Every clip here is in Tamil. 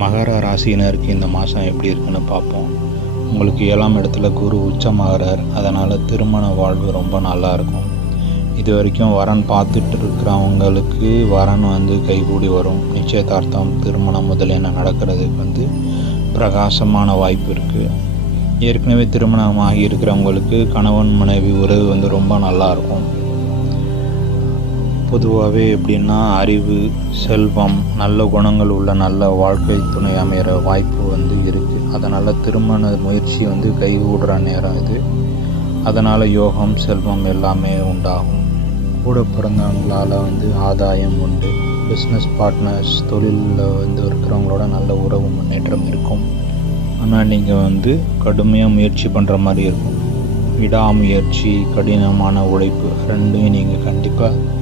மகர ராசியினருக்கு இந்த மாதம் எப்படி இருக்குன்னு பார்ப்போம். உங்களுக்கு 7ஆம் இடத்துல குரு உச்சமாகறார். அதனால் திருமண வாழ்வு ரொம்ப நல்லாயிருக்கும். இது வரைக்கும் வரன் பார்த்துட்டு இருக்கிறவங்களுக்கு வரன் கைகூடி வரும். நிச்சயதார்த்தம், திருமணம் முதலியன நடக்கிறதுக்கு பிரகாசமான வாய்ப்பு இருக்குது. ஏற்கனவே திருமணமாகி இருக்கிறவங்களுக்கு கணவன் மனைவி உறவு ரொம்ப நல்லாயிருக்கும். பொதுவாகவே எப்படின்னா அறிவு, செல்வம், நல்ல குணங்கள் உள்ள நல்ல வாழ்க்கை துணை அமைகிற வாய்ப்பு இருக்குது. அதனால் திருமண முயற்சி கைகூடுற நேரம் இது. அதனால் யோகம், செல்வம் எல்லாமே உண்டாகும். கூட பிறந்தவங்களால் ஆதாயம் உண்டு. பிஸ்னஸ் பார்ட்னர்ஸ், தொழிலில் இருக்கிறவங்களோட நல்ல உறவு முன்னேற்றம் இருக்கும். ஆனால் நீங்கள் கடுமையாக முயற்சி பண்ணுற மாதிரி இருக்கும். விடாமுயற்சி, கடினமான உழைப்பு ரெண்டையும் நீங்கள் கண்டிப்பாக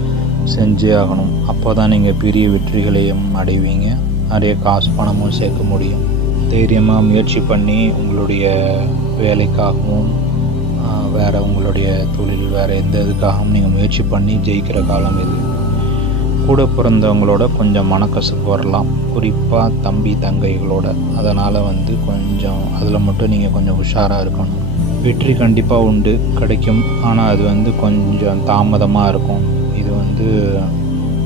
செஞ்சே ஆகணும். அப்போ தான் நீங்கள் பெரிய வெற்றிகளையும் அடைவீங்க. நிறைய காசு பணமும் சேர்க்க முடியும். தைரியமாக முயற்சி பண்ணி உங்களுடைய வேலைக்காகவும் வேறு உங்களுடைய தொழில், வேறு எந்த இதுக்காகவும் நீங்கள் முயற்சி பண்ணி ஜெயிக்கிற காலம் இது. கூட பிறந்தவங்களோட கொஞ்சம் மனக்கசப்பு வரலாம், குறிப்பாக தம்பி தங்கைகளோட. அதனால் கொஞ்சம் அதில் மட்டும் நீங்கள் கொஞ்சம் உஷாராக இருக்கணும். வெற்றி கண்டிப்பாக உண்டு, கிடைக்கும். ஆனால் அது கொஞ்சம் தாமதமாக இருக்கும். இது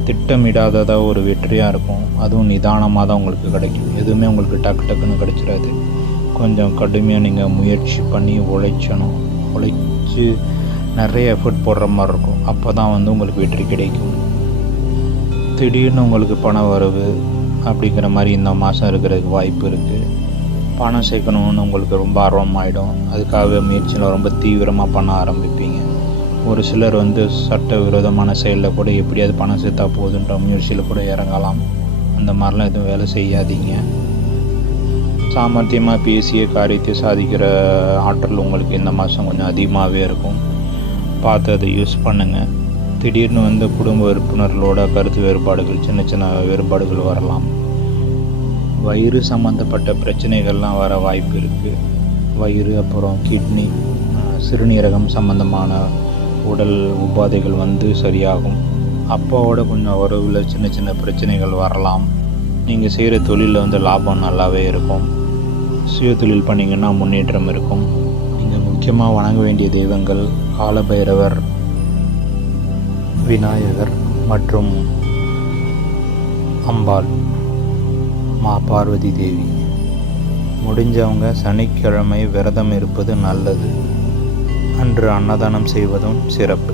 திட்டமிடாததாக ஒரு வெற்றியாக இருக்கும். அதுவும் நிதானமாக தான் உங்களுக்கு கிடைக்கும். எதுவுமே உங்களுக்கு டக்குன்னு கிடைச்சிடாது. கொஞ்சம் கடுமையாக நீங்கள் முயற்சி பண்ணி உழைச்சி நிறைய எஃபர்ட் போடுற மாதிரி இருக்கும். அப்போ தான் உங்களுக்கு வெற்றி கிடைக்கும். திடீர்னு உங்களுக்கு பண வரவு அப்படிங்கிற மாதிரி இந்த மாதம் இருக்கிறதுக்கு வாய்ப்பு இருக்குது. பணம் சேர்க்கணுன்னு உங்களுக்கு ரொம்ப ஆர்வமாயிடும். அதுக்காக முயற்சியில் ரொம்ப தீவிரமாக பண்ண ஆரம்பிப்பீங்க. ஒரு சிலர் சட்ட விரோதமான செயலில் கூட எப்படியாவது பணம் சேர்த்தா போதுன்ற முயற்சியில் கூட இறங்கலாம். அந்த மாதிரிலாம் எதுவும் வேலை செய்யாதீங்க. சாமர்த்தியமாக பேசிய காரியத்தை சாதிக்கிற ஆற்றல் உங்களுக்கு இந்த மாதம் கொஞ்சம் அதிகமாகவே இருக்கும். பார்த்து அதை யூஸ் பண்ணுங்கள். திடீர்னு குடும்ப உறுப்பினர்களோட கருத்து வேறுபாடுகள், சின்ன சின்ன வேறுபாடுகள் வரலாம். வயிறு சம்மந்தப்பட்ட பிரச்சனைகள்லாம் வர வாய்ப்பு இருக்குது. வயிறு, அப்புறம் கிட்னி, சிறுநீரகம் சம்மந்தமான உடல் உபாதைகள் சரியாகும். அப்பாவோட கொஞ்சம் உறவில் சின்ன சின்ன பிரச்சனைகள் வரலாம். நீங்கள் செய்கிற தொழிலில் லாபம் நல்லாவே இருக்கும். சுய தொழில் பண்ணிங்கன்னா முன்னேற்றம் இருக்கும். நீங்கள் முக்கியமாக வணங்க வேண்டிய தெய்வங்கள் காலபைரவர், விநாயகர் மற்றும் அம்பாள், மா பார்வதி தேவி. முடிஞ்சவங்க சனிக்கிழமை விரதம் இருப்பது நல்லது. அன்று அன்னதானம் செய்வதும் சிறப்பு.